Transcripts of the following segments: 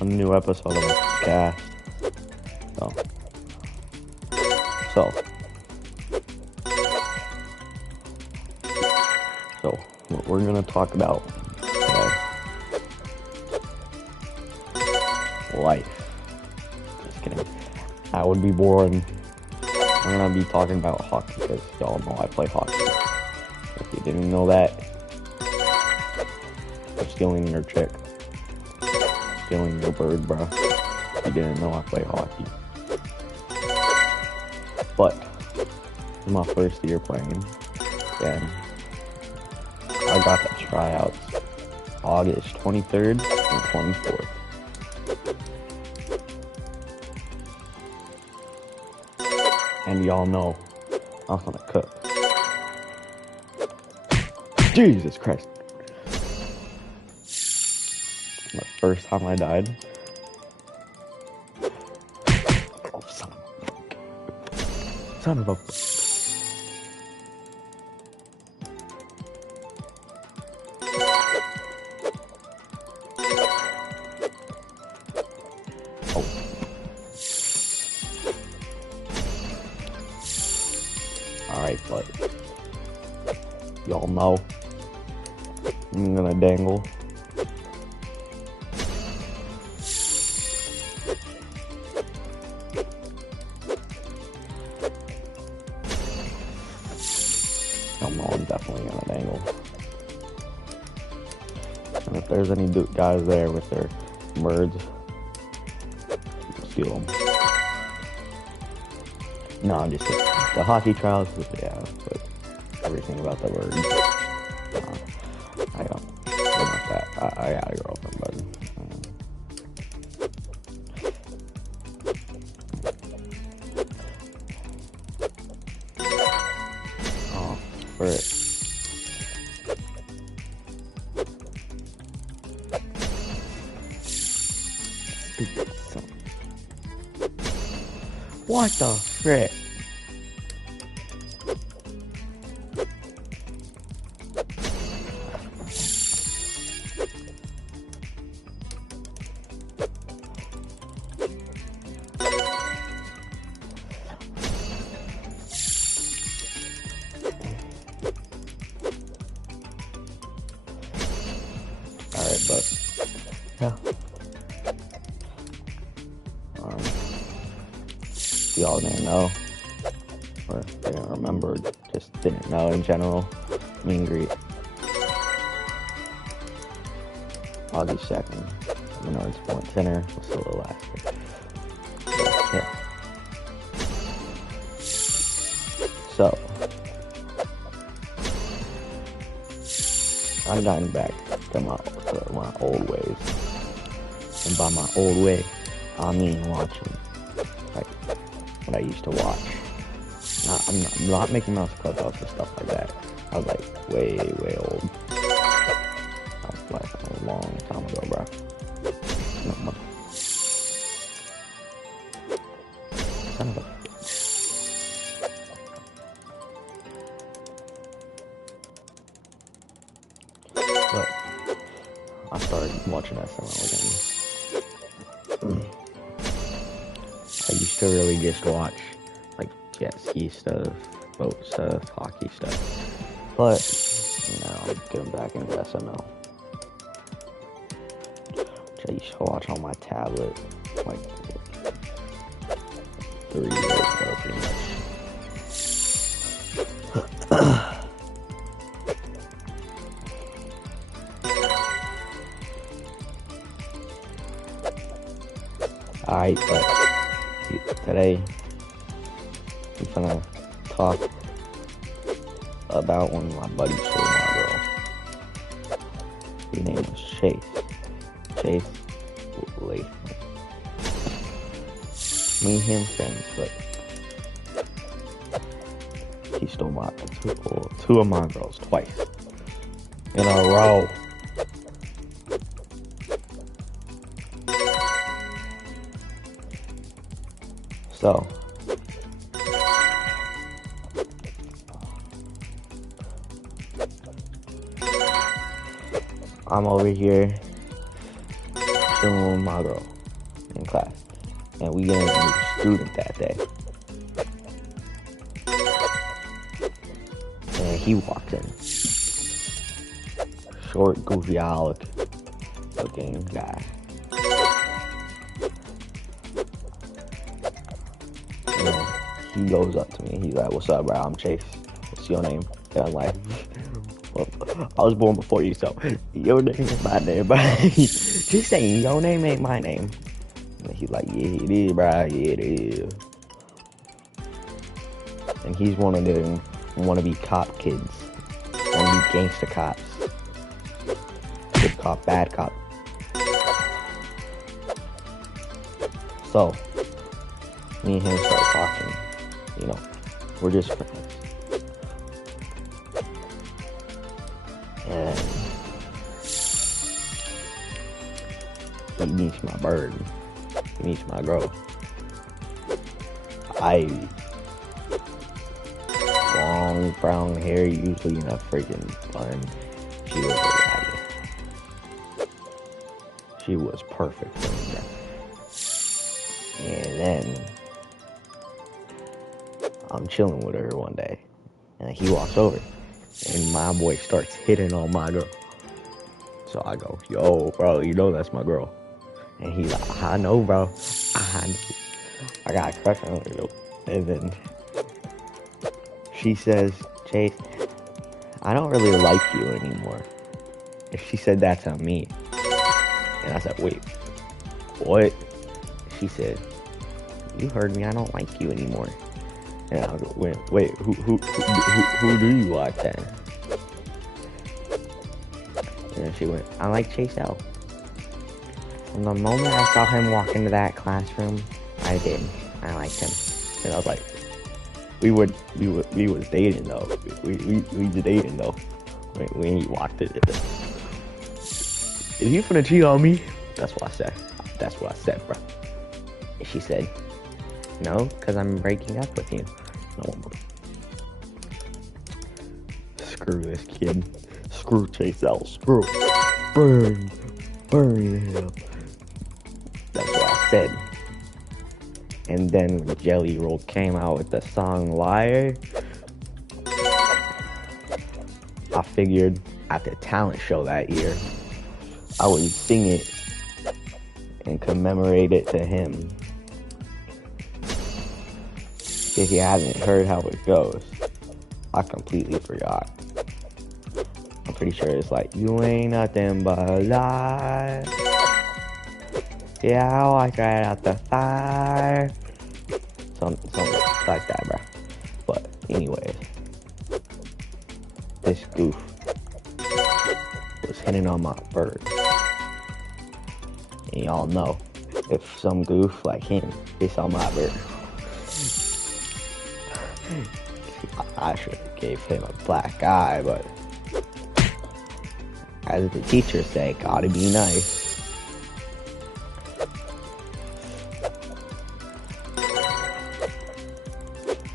a new episode of a cast. So, so, so what we're gonna talk about today, life. Just kidding. That would be boring. We're gonna be talking about hockey because y'all know I play hockey. If you didn't know that, I'm stealing your chick. Stealing your bird, bro. You didn't know I play hockey. But it's my first year playing, and I got the tryouts August 23rd and 24th. And y'all know I was gonna cook. Jesus Christ. The first time I died. Oh, son of a. Oh. Alright, but y'all know I'm gonna dangle. Y'all know I'm definitely gonna dangle. And if there's any guys there with their birds, steal them. No, I'm just kidding. The hockey trials, yeah, but everything about the birds. I don't want that. I got a girlfriend, buddy. Oh, for it. Stupid son. What the frick? Alright, but yeah. Y'all didn't know, or didn't remember, just didn't know in general. Meet and greet. August 2nd, Menard Sports Center, Wasilla, Alaska. Yeah. So, I'm getting back to my old ways. And by my old way, I mean watching like what I used to watch. I'm not making mouse clubhouse and stuff like that. I was like way old. That was like a long time ago, bro. Son of a bitch. But I started watching SNL again. I used to really just watch like jet ski stuff, boat stuff, hockey stuff. But now I'm getting back into SNL. Which I used to watch on my tablet like 3 years ago pretty much. Alright, but today I'm gonna talk about when my buddy stole my girl. His name was Chase. Chase Latham. Me and him friends, but he stole my two of my girls twice in a row. So, I'm over here chilling and my girl in class, and we getting a new student that day. And he walks in. Short, goofy eye looking guy. And he goes up to me. He's like, "What's up, bro? I'm Chase. What's your name?" And I'm like, "Well, I was born before you, so your name is my name, bro." He's saying, "Your name ain't my name." And he's like, "Yeah, it is, bro. Yeah, it is." And he's one of them wannabe cop kids. Wannabe gangster cops. Good cop, bad cop. So, me and him start talking. You know, we're just friends. And he meets my bird. He meets my girl. Long brown hair, usually in a freaking bun. She was really happy. She was perfect for me. And then I'm chilling with her one day, and he walks over, and my boy starts hitting on my girl. So I go, "Yo, bro, you know that's my girl." And he's like, "I know, bro. I know. I got a crush on her, though." And then she says, "Chase, I don't really like you anymore." And she said that to me. And I said, "Wait, what?" She said, "You heard me. I don't like you anymore." And I go, wait, who do you like then?" And then she went, "I like Chase L." From the moment I saw him walk into that classroom, I did. I liked him. And I was like, we was dating though. We dating though. When he walked in. "Is you finna cheat on me?" That's what I said. That's what I said, bro. And she said, "No, because I'm breaking up with you." No, screw this kid. Screw Chase L. Screw. Burn him. That's what I said. And then when Jelly Roll came out with the song "Liar," I figured at the talent show that year, I would sing it and commemorate it to him. If you haven't heard how it goes, I completely forgot. I'm pretty sure it's like, "You ain't nothing but a lie. Yeah, I walked right out the fire." Something like that, bro. But anyways, this goof was hitting on my bird. And y'all know, if some goof like him hits on my bird, I should have gave him a black eye, but as the teacher said, gotta be nice.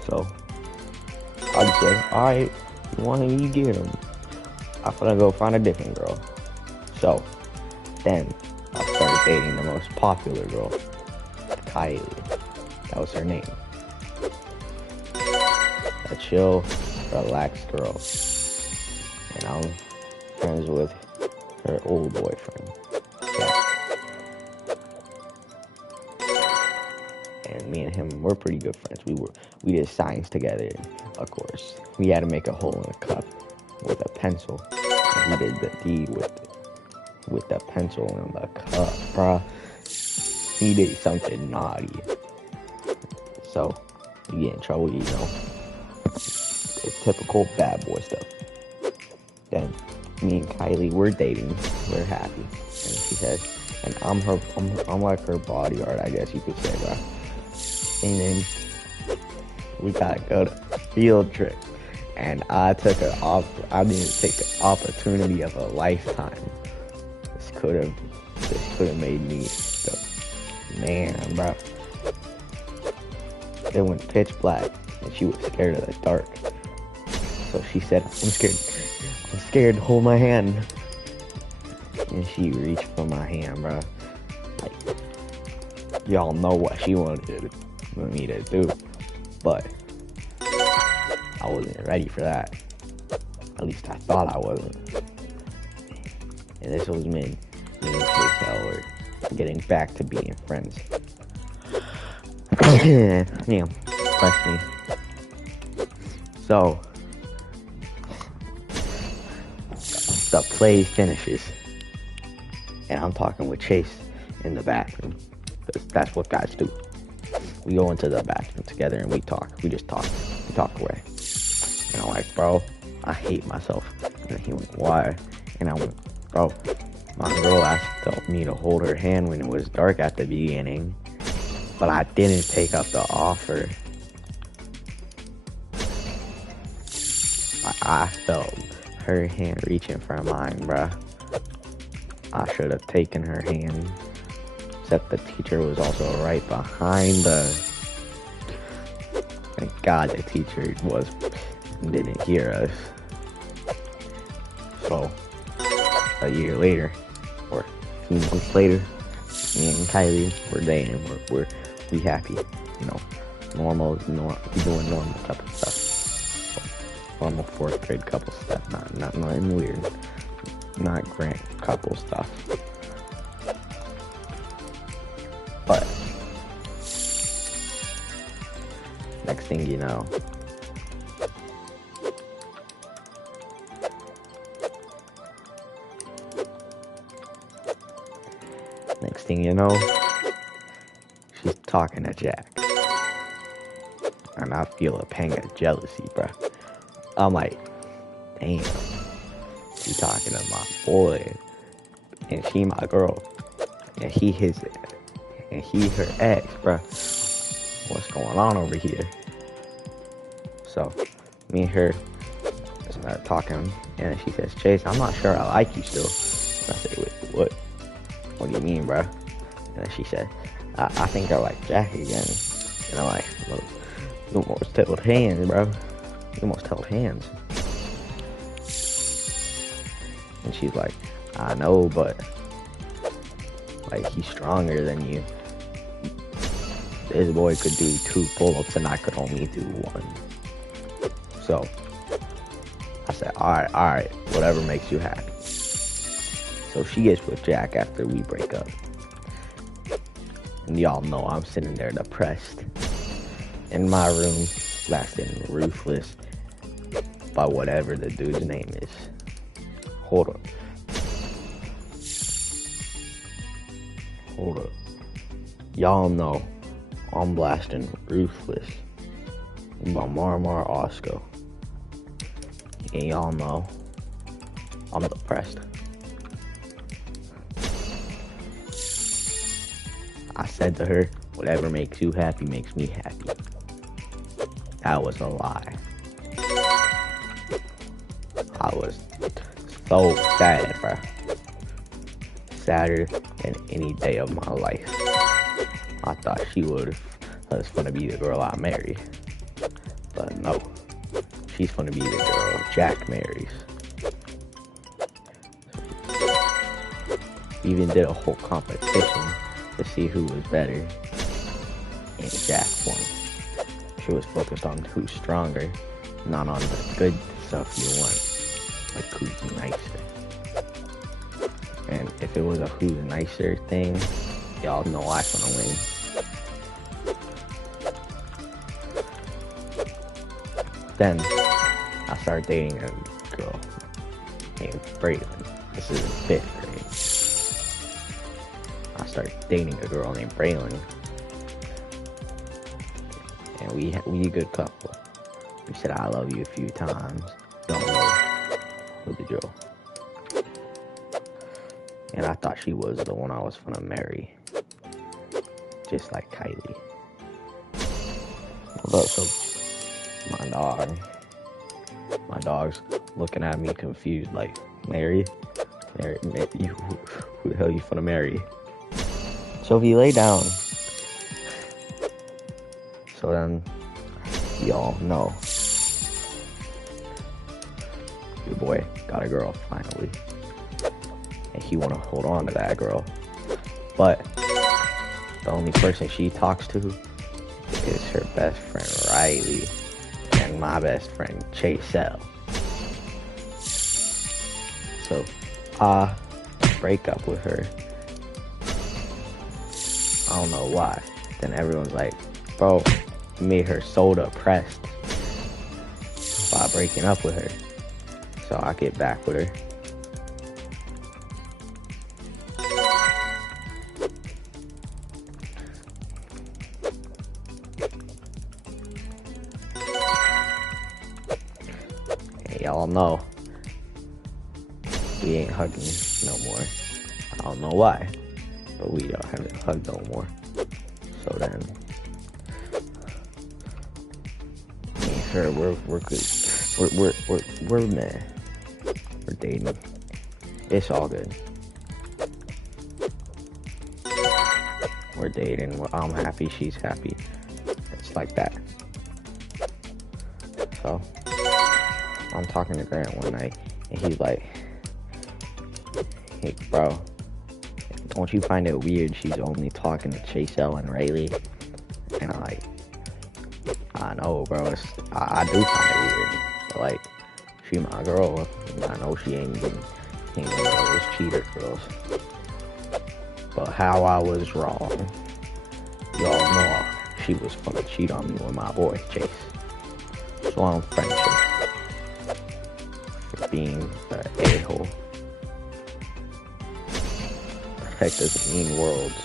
So I just said, "Alright, why don't you get him? I'm gonna go find a different girl." So then I started dating the most popular girl, Kylie. That was her name. A chill, relaxed girl. And I'm friends with her old boyfriend, Jack. And me and him, we're pretty good friends. We did science together, of course. We had to make a hole in a cup with a pencil. And he did the deed with the pencil in the cup, bruh. He did something naughty. So, you get in trouble, you know. It's typical bad boy stuff. Then, me and Kylie, we're dating. We're happy. And she says, and I'm like her bodyguard, I guess you could say, bro. And then, we gotta go to a field trip. And I didn't take the opportunity of a lifetime. This could have made me the man, bro. It went pitch black, and she was scared of the dark. So she said, I'm scared, hold my hand." And she reached for my hand, bro. Like, y'all know what she wanted me to do, but I wasn't ready for that. At least I thought I wasn't. And this was me and Chase were getting back to being friends. Yeah, bless me. So the play finishes, and I'm talking with Chase in the bathroom. That's what guys do. We go into the bathroom together and we talk. We just talk. We talk away. And I'm like, bro, I hate myself. And he went, why? And I went, bro, my girl asked me to hold her hand when it was dark at the beginning, but I didn't take up the offer. I felt her hand reaching for mine, bruh. I should have taken her hand. Except the teacher was also right behind us. Thank God the teacher didn't hear us. So, a year later, or a few months later, me and Kylie were dating. We happy, you know, we doing normal couple stuff. Normal 4th grade couple stuff, not nothing weird, not grand couple stuff. But next thing you know, she's talking to Jack. And I feel a pang of jealousy, bruh. I'm like, damn, she talking to my boy, and she my girl, and he her ex, bruh. What's going on over here? So, me and her start talking, and she says, Chase, I'm not sure I like you still. And I say, wait, what? What do you mean, bruh? And she said, I think I like Jack again. And I'm like, well, you almost held hands, bro. You almost held hands. And she's like, I know, but like, he's stronger than you. This boy could do 2 pull-ups and I could only do 1. So I said, alright, whatever makes you happy. So she gets with Jack after we break up. And y'all know I'm sitting there depressed in my room, blasting Ruthless by whatever the dude's name is. Hold up. Y'all know I'm blasting Ruthless by Marmar Osco. And y'all know I'm depressed. I said to her, whatever makes you happy makes me happy. That was a lie. I was so sad, bro. Sadder than any day of my life. I thought she was gonna be the girl I marry. But no. She's gonna be the girl Jack marries. We even did a whole competition to see who was better. And Jack won. She was focused on who's stronger, not on the good stuff you want. Like who's nicer. And if it was a who's nicer thing, y'all know I'm gonna win. Then I started dating a girl named Braylon. This is in 5th grade. I started dating a girl named Braylon. And we a good couple. We said I love you a few times. Don't know who the girl. And I thought she was the one I was gonna marry. Just like Kylie. But so my dog's looking at me confused, like, marry you, who the hell you finna marry? So he lay down. So then, y'all know, your boy got a girl finally, and he wanna hold on to that girl, but the only person she talks to is her best friend Riley and my best friend Chasel. So I break up with her. I don't know why. Then everyone's like, bro, you made her so depressed by breaking up with her. So I get back with her. And y'all know we ain't hugging no more. I don't know why, but we don't have to hug no more. So then, me and her, we're good. We're man. We're dating. It's all good. We're dating. I'm happy. She's happy. It's like that. So I'm talking to Grant one night, and he's like, "Hey, bro, don't you find it weird she's only talking to Chasel and Rayleigh?" And I'm like, I know, bro. I do find it weird. But, like, she my girl. And I know she ain't one of those cheater girls. But how I was wrong. Y'all know she was gonna cheat on me with my boy, Chase. So I'm friendship for being the a-hole. Heck doesn't mean worlds.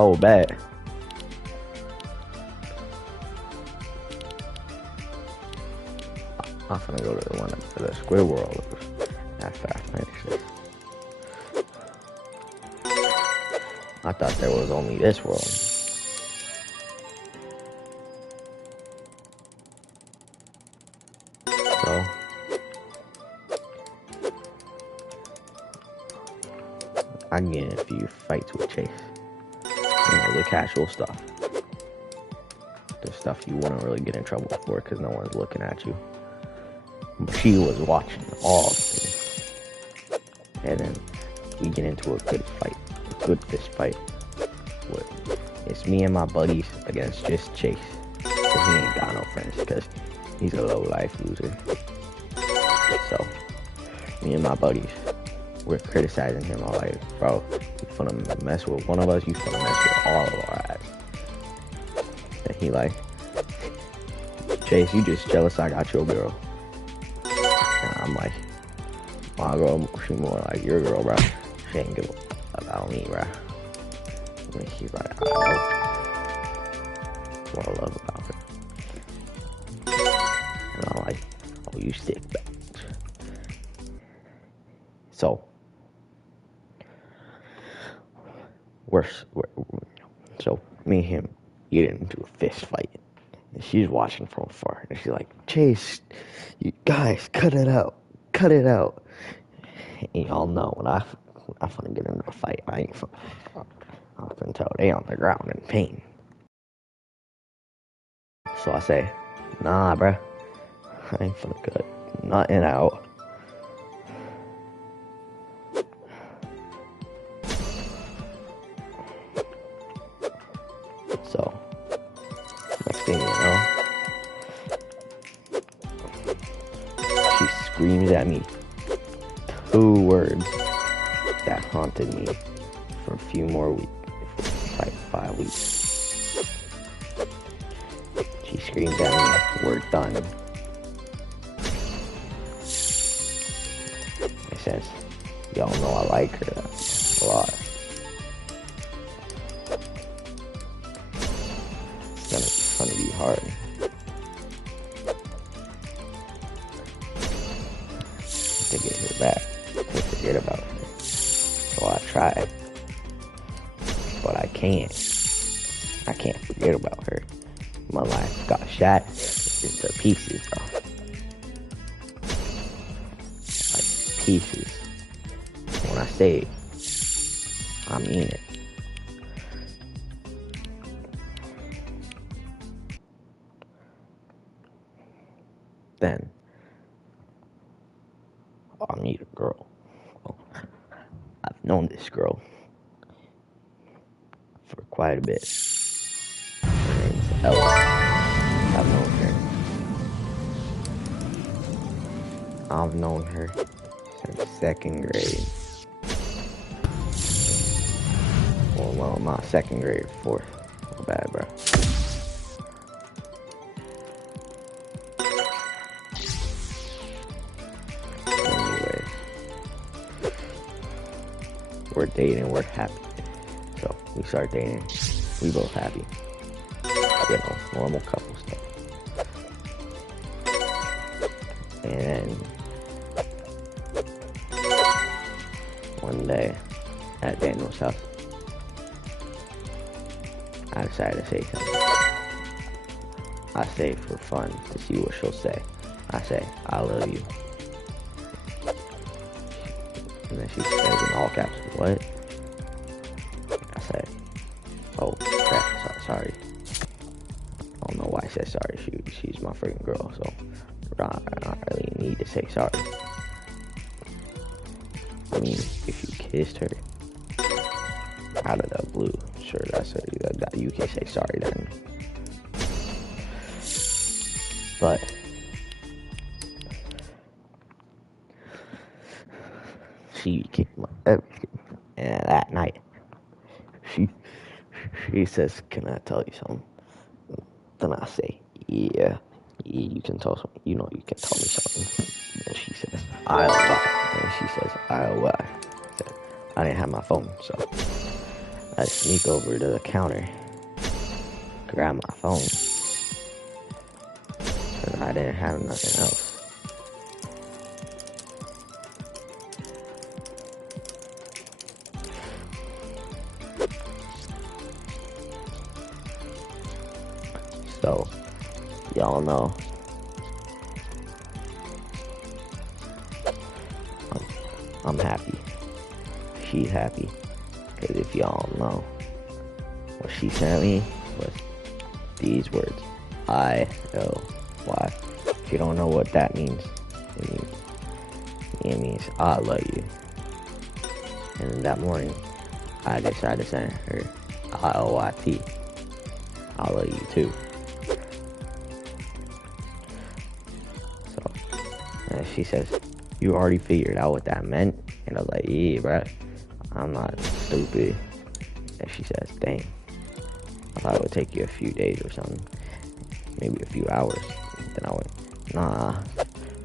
Oh, bet. I'm gonna go to the one for the Squid World after I finish this. I thought there was only this world. So I get in a few fights with Chase. The casual stuff. The stuff you wouldn't really get in trouble for because no one's looking at you. But she was watching all of things. And then we get into a good fight. A good fist fight. It's me and my buddies against just Chase. Because he ain't got no friends because he's a low life loser. So, me and my buddies, we're criticizing him all like, bro, you finna mess with one of us, you finna mess with all of our ass. And he like, Chase, you just jealous I got your girl. And I'm like, my girl, she more like your girl, bro. She ain't give a fuck about me, bro. And he's like, I know. That's what I love about her. And I'm like, oh, you sick, bitch. So, so me and him get into a fist fight. And she's watching from afar. And she's like, Chase, you guys, cut it out. Cut it out. And y'all know when I finna get into a fight, I ain't finna tell they on the ground in pain. So I say, nah, bruh. I ain't finna cut nothing out. So, next thing you know, she screams at me 2 words that haunted me for a few more weeks, like 5 weeks. She screams at me, we're done. It says, y'all know I like her a lot. It's gonna be hard to get her back, to forget about her. So I tried, but I can't forget about her. My life got shot into pieces, bro. Like pieces. When I say it, I mean it. Then I meet a girl. known this girl for quite a bit. Her name's Ella. I've known her since second grade. Well, not second grade, fourth. Not bad, bro. Anyways, we're dating, we're happy. So we start dating, we both happy. You know, normal couple stuff. And one day at Daniel's house, I decided to say something. I say for fun to see what she'll say. I say, I love you. And then she says in all caps, what? I said, oh, crap, sorry. I don't know why I said sorry. She's my freaking girl, so I don't really need to say sorry. I mean, if you kissed her out of the blue, sure, that you can say sorry then. But she kicked my everything, and that night she says, "Can I tell you something?" Then I say, "Yeah, you can tell something. You know, you can tell me something." And she says, "I lie." And she says, "I lie." I said, I didn't have my phone, so I sneak over to the counter, grab my phone, and I didn't have nothing else. So, y'all know, I'm happy. She's happy. Because if y'all know, what she sent me was these words. I-L-Y. If you don't know what that means, it means I love you. And that morning, I decided to send her I-O-Y-T. I love you too. So, and she says, you already figured out what that meant? And I was like, yeah, bruh. I'm not stupid. And she says, dang. I thought it would take you a few days or something. Maybe a few hours. Then I went, nah.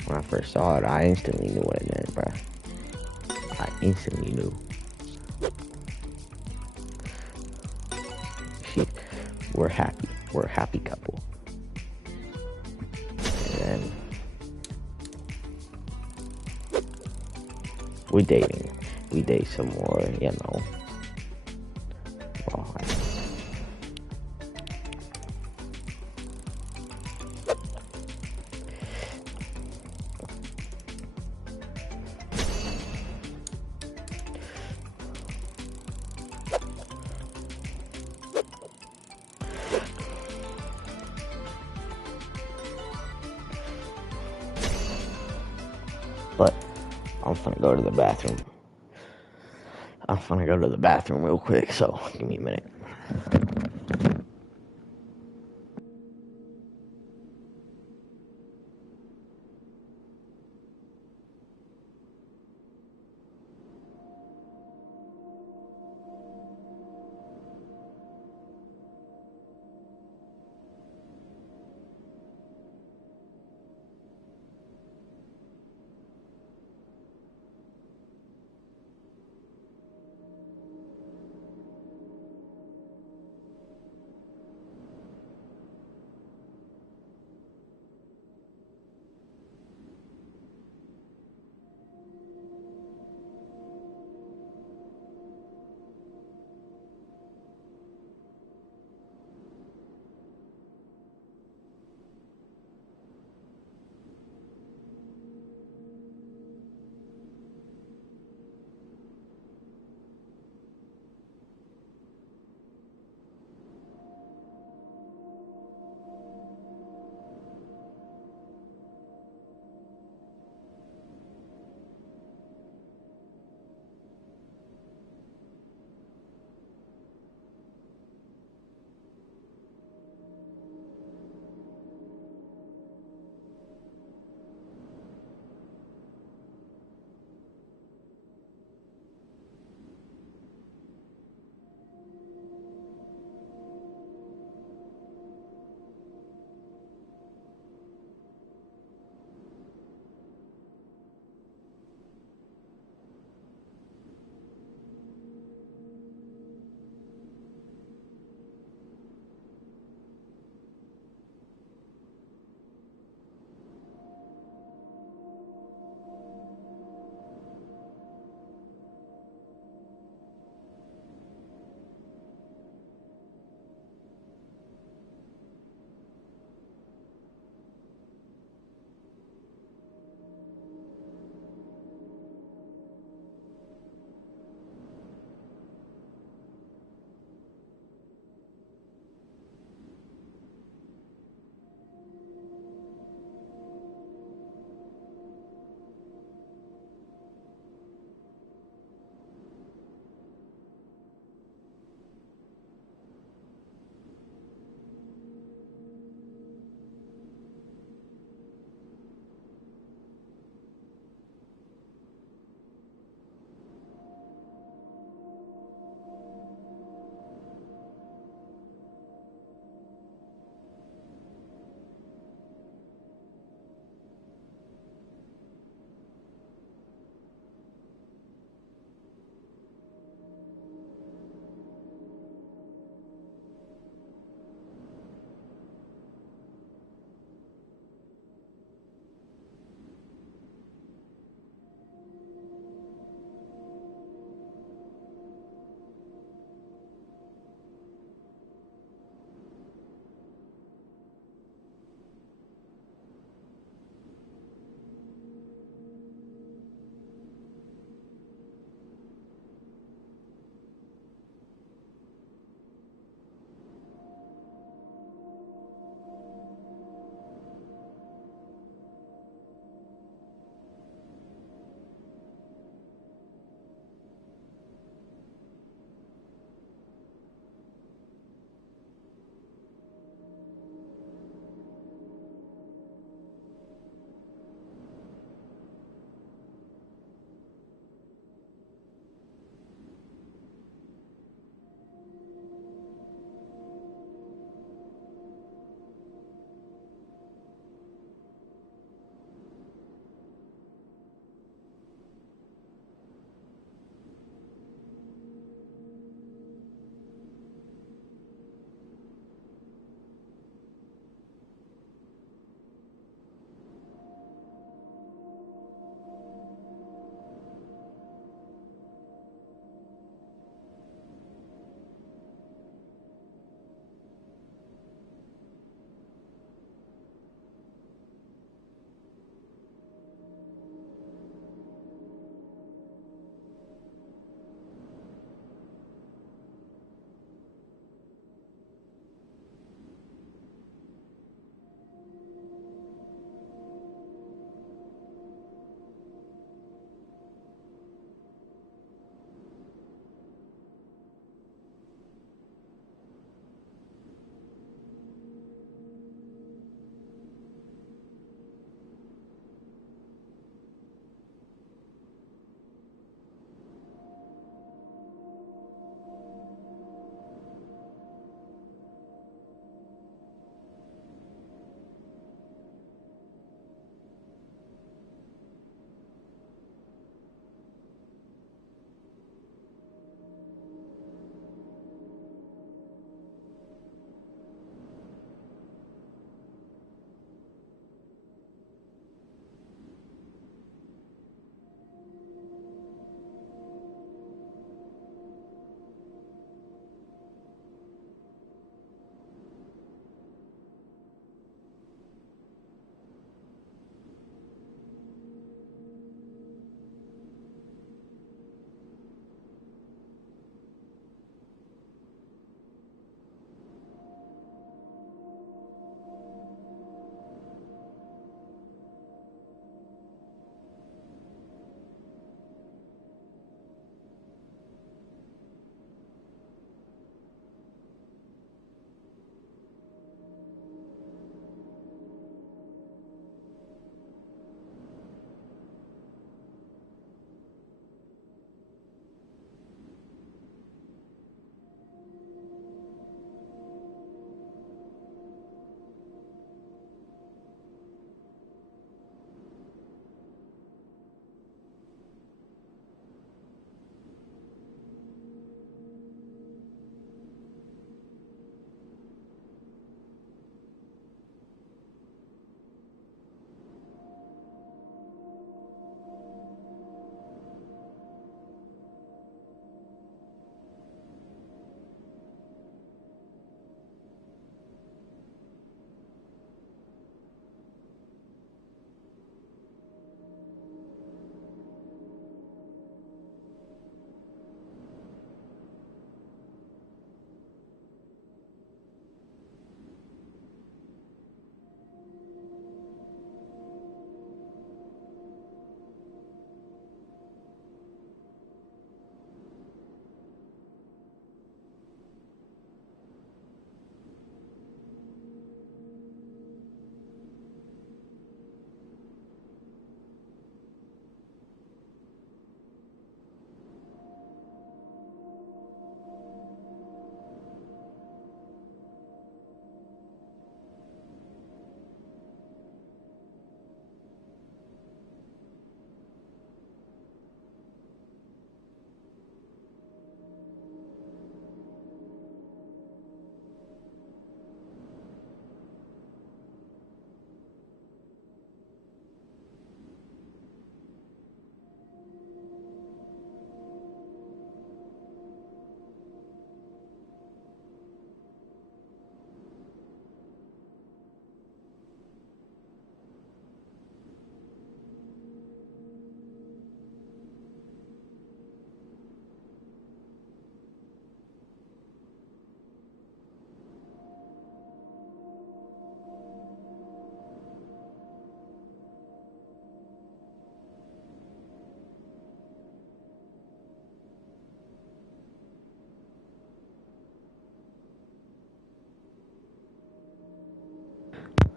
When I first saw it, I instantly knew what it meant, bruh. I instantly knew. We're happy. We're a happy couple. And we're dating. We date some more, you know. Well, but I'm finna go to the bathroom. I'm finna go to the bathroom real quick, so give me a minute.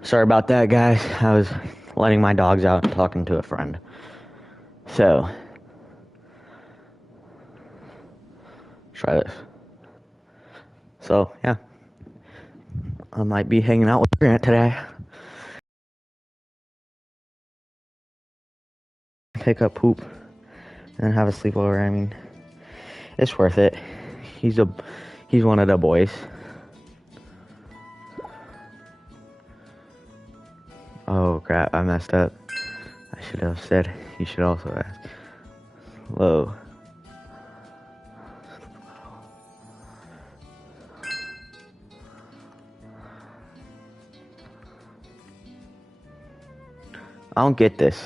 Sorry about that, guys. I was letting my dogs out and talking to a friend. So, try this. So, yeah. I might be hanging out with Grant today. Pick up poop and have a sleepover. I mean, it's worth it. He's one of the boys. Oh crap, I messed up. I should have said you should also ask. Hello. I don't get this.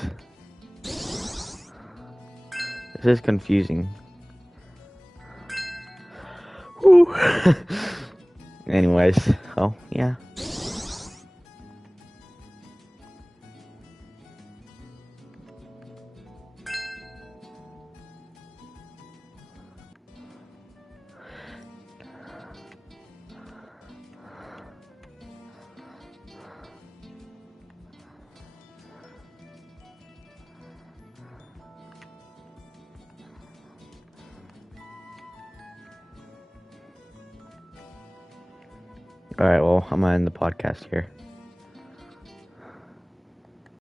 This is confusing. Woo. Anyways, oh yeah. Alright, well, I'm gonna end the podcast here.